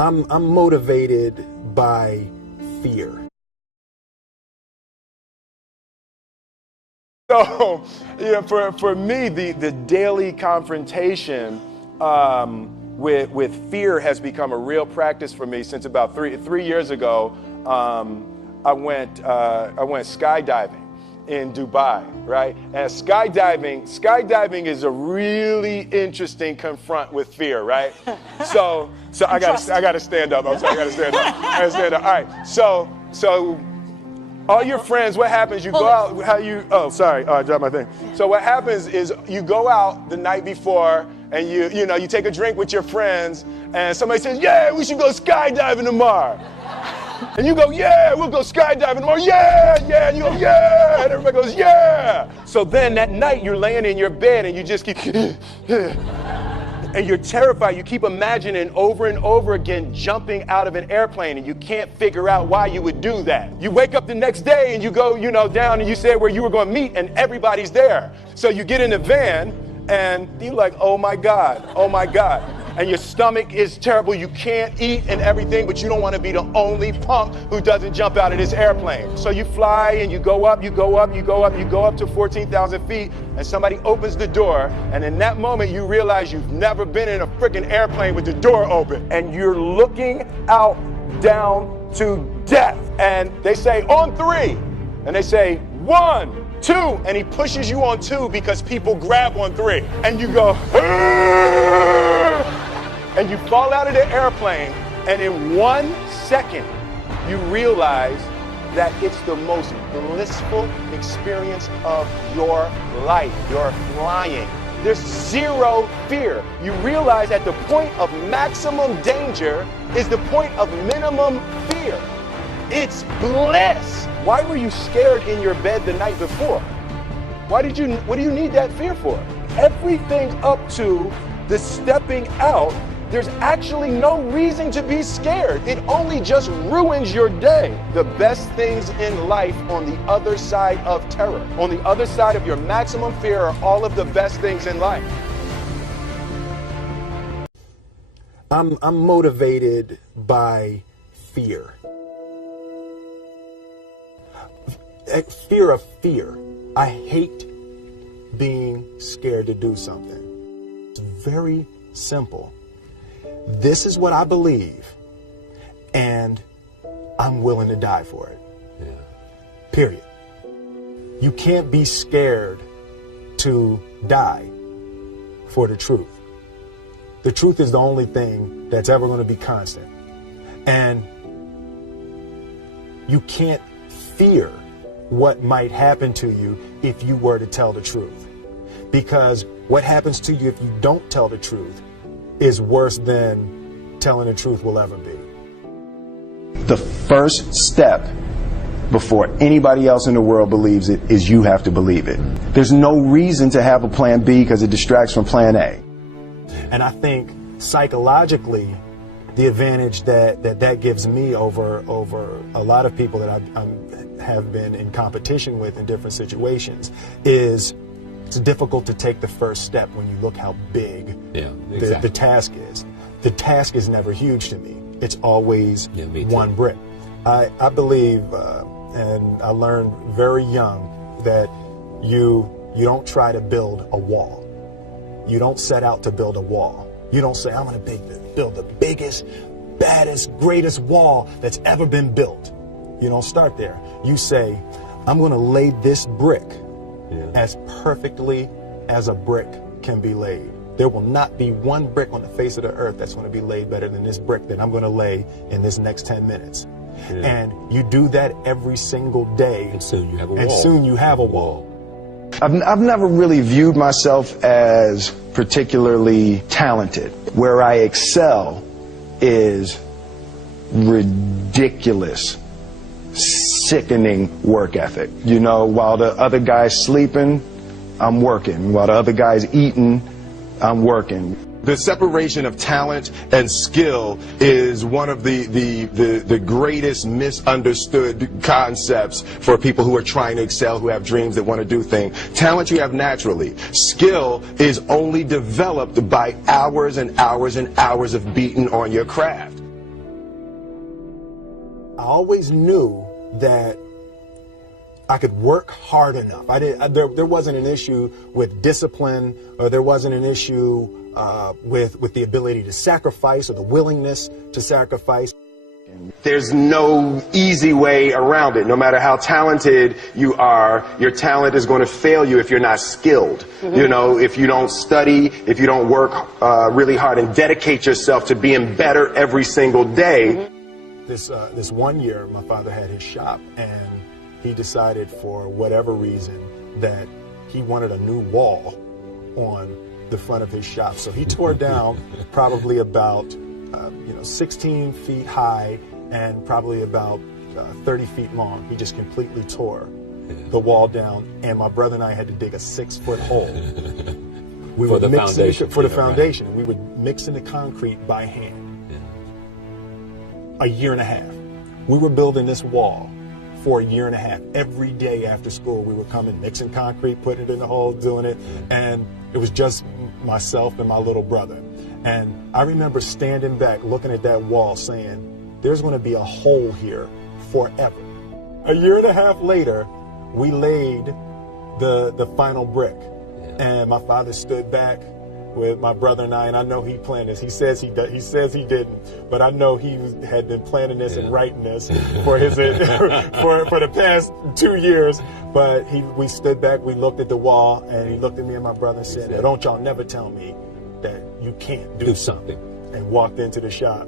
I'm motivated by fear. So, for me, the daily confrontation with fear has become a real practice for me since about three years ago. I went skydiving in Dubai, right? And skydiving is a really interesting confront with fear, right? So I gotta stand up. I'm sorry, I gotta stand up. All right. So all your friends, what happens? You go out. I dropped my thing. So what happens is you go out the night before and you take a drink with your friends, and somebody says, "Yeah, we should go skydiving tomorrow." And you go, "Yeah, we'll go skydiving tomorrow." "Yeah, yeah." And you go, "Yeah." And everybody goes, "Yeah." So then that night you're laying in your bed and you just keep, and you're terrified. You keep imagining over and over again jumping out of an airplane, and you can't figure out why you would do that. You wake up the next day and you go, down, and you say where you were going to meet, and everybody's there. So you get in the van and you're like, "Oh my God, oh my God." And your stomach is terrible. You can't eat and everything, but you don't want to be the only punk who doesn't jump out of this airplane. So you fly and you go up to 14,000 feet, and somebody opens the door, and in that moment you realize you've never been in a freaking airplane with the door open, and you're looking out down to death. And they say, "On three," and they say, "1, 2," and he pushes you on 2 because people grab on 3, and you go, "Arr!" And you fall out of the airplane, and in 1 second, you realize that it's the most blissful experience of your life. You're flying. There's zero fear. You realize at the point of maximum danger is the point of minimum fear. It's bliss. Why were you scared in your bed the night before? What do you need that fear for? Everything up to the stepping out, there's actually no reason to be scared. It only just ruins your day. The best things in life on the other side of terror, on the other side of your maximum fear, are all of the best things in life. I'm motivated by fear. Fear of fear. I hate being scared to do something. It's very simple. This is what I believe, and I'm willing to die for it. Yeah. Period. You can't be scared to die for the truth. The truth is the only thing that's ever going to be constant. And you can't fear what might happen to you if you were to tell the truth. Because what happens to you if you don't tell the truth is worse than telling the truth will ever be. The first step before anybody else in the world believes it is you have to believe it. There's no reason to have a plan B because it distracts from plan A. And I think psychologically, the advantage that gives me over a lot of people that I have been in competition with in different situations is it's difficult to take the first step when you look how big the task is. The task is never huge to me. It's always one brick. I believe, and I learned very young, that you don't try to build a wall. You don't set out to build a wall. You don't say, I'm going to build the biggest, baddest, greatest wall that's ever been built. You don't start there. You say, I'm going to lay this brick as perfectly as a brick can be laid. There will not be one brick on the face of the earth that's going to be laid better than this brick that I'm going to lay in this next 10 minutes. And you do that every single day. And soon you have a wall. And soon you have a wall. I've never really viewed myself as particularly talented. Where I excel is ridiculous, sickening work ethic. You know, while the other guy's sleeping, I'm working. While the other guy's eating, I'm working. The separation of talent and skill is one of the greatest misunderstood concepts for people who are trying to excel, who have dreams, that want to do things. Talent you have naturally. Skill is only developed by hours and hours and hours of beating on your craft. I always knew that I could work hard enough. There wasn't an issue with discipline, or there wasn't an issue with the ability to sacrifice or the willingness to sacrifice. There's no easy way around it. No matter how talented you are, your talent is going to fail you if you're not skilled. You know, if you don't study, if you don't work really hard and dedicate yourself to being better every single day. This one year, my father had his shop, and he decided for whatever reason that he wanted a new wall on the front of his shop. So he tore down probably about 16 feet high and probably about 30 feet long. He just completely tore the wall down, and my brother and I had to dig a 6-foot hole. We for the foundation. For the foundation. Right. We would mix in the concrete by hand. A year and a half. We were building this wall for a year and a half. Every day after school, we would come and mixing concrete, putting it in the hole, doing it, and it was just myself and my little brother. And I remember standing back, looking at that wall, saying, there's going to be a hole here forever. A year and a half later, we laid the final brick. And my father stood back with my brother and I know he planned this. He says he didn't, but I know he had been planning this and writing this for his for the past 2 years. But we stood back, we looked at the wall, and he looked at me and my brother and said, "Don't y'all never tell me that you can't do something," and walked into the shop.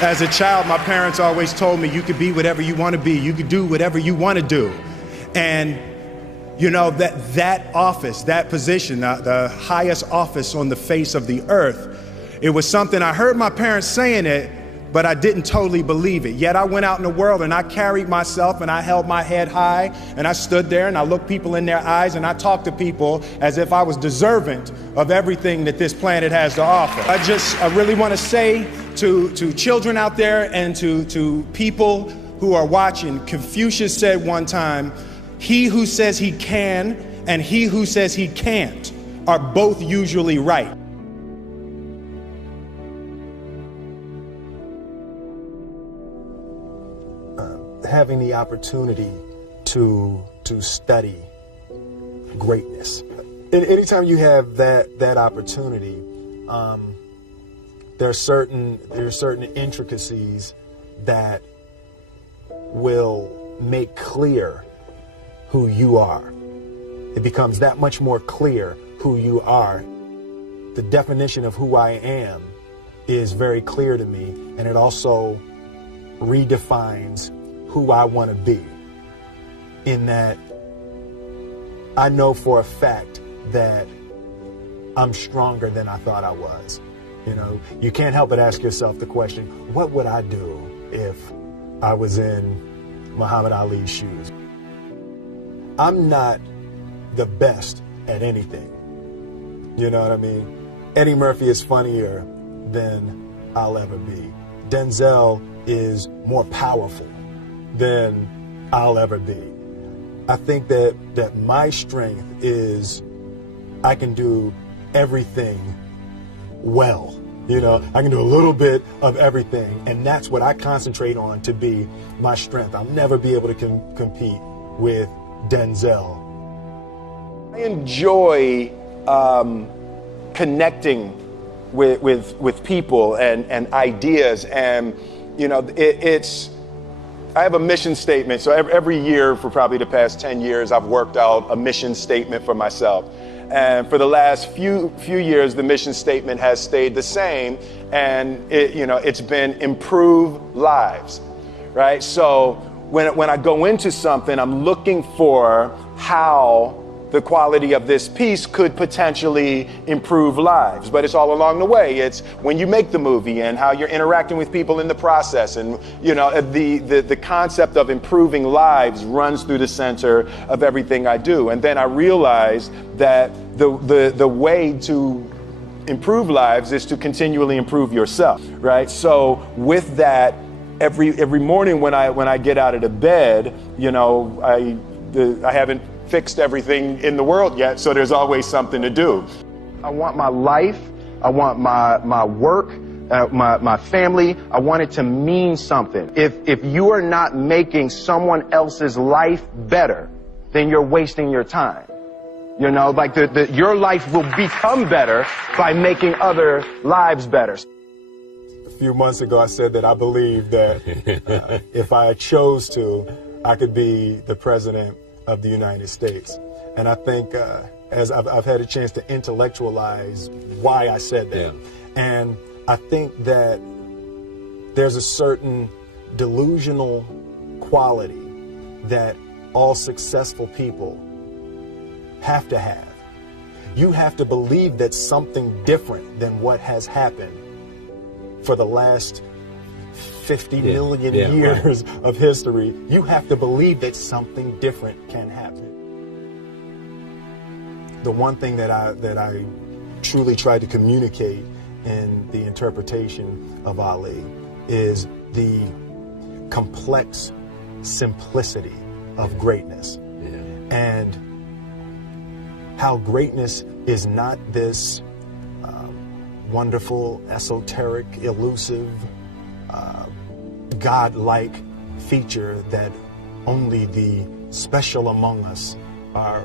As a child, my parents always told me you could be whatever you want to be. You could do whatever you want to do. And you know, that office, that position, the highest office on the face of the earth, it was something I heard my parents saying it, but I didn't totally believe it. Yet I went out in the world and I carried myself and I held my head high and I stood there and I looked people in their eyes and I talked to people as if I was deserving of everything that this planet has to offer. I really want to say to children out there and to people who are watching, Confucius said one time, he who says he can and he who says he can't are both usually right. Having the opportunity to study greatness. Anytime you have that opportunity, there are certain intricacies that will make clear who you are. It becomes that much more clear who you are. The definition of who I am is very clear to me, and it also redefines who I want to be, in that I know for a fact that I'm stronger than I thought I was. You know, you can't help but ask yourself the question, what would I do if I was in Muhammad Ali's shoes? I'm not the best at anything. You know what I mean? Eddie Murphy is funnier than I'll ever be. Denzel is more powerful than I'll ever be. I think that my strength is I can do everything well. You know, I can do a little bit of everything, and that's what I concentrate on to be my strength. I'll never be able to compete with Denzel. I enjoy connecting with people and ideas, and you know, I have a mission statement. So every year for probably the past 10 years, I've worked out a mission statement for myself. And for the last few years, the mission statement has stayed the same, and it's been improve lives, right? So when I go into something, I'm looking for how the quality of this piece could potentially improve lives. But it's all along the way. It's when you make the movie and how you're interacting with people in the process. And you know, the concept of improving lives runs through the center of everything I do. And then I realized that the way to improve lives is to continually improve yourself, right? So with that, every morning when I get out of the bed, you know, I haven't fixed everything in the world yet, so there's always something to do. I want my life, I want my work, my family. I want it to mean something. If you are not making someone else's life better, then you're wasting your time. You know, like your life will become better by making other lives better. A few months ago, I said that I believe that if I chose to, I could be the president of the United States. And I think as I've had a chance to intellectualize why I said that. Yeah. And I think that there's a certain delusional quality that all successful people have to have. You have to believe that something different than what has happened for the last 50 million years of history. You have to believe that something different can happen. The one thing that I truly tried to communicate in the interpretation of Ali is the complex simplicity of greatness. And how greatness is not this wonderful, esoteric, elusive, God-like feature that only the special among us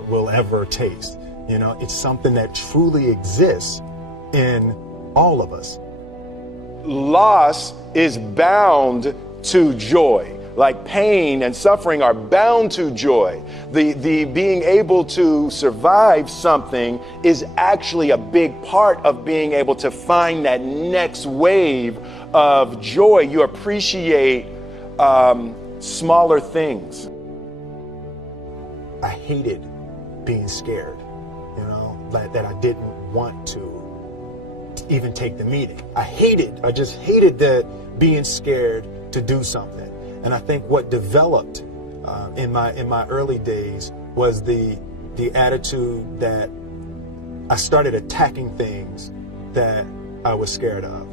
will ever taste. You know, it's something that truly exists in all of us. Loss is bound to joy. Like pain and suffering are bound to joy. The being able to survive something is actually a big part of being able to find that next wave of joy. You appreciate smaller things. I hated being scared, you know, that I didn't want to even take the meeting. I just hated that being scared to do something. And I think what developed in my early days was the attitude that I started attacking things that I was scared of.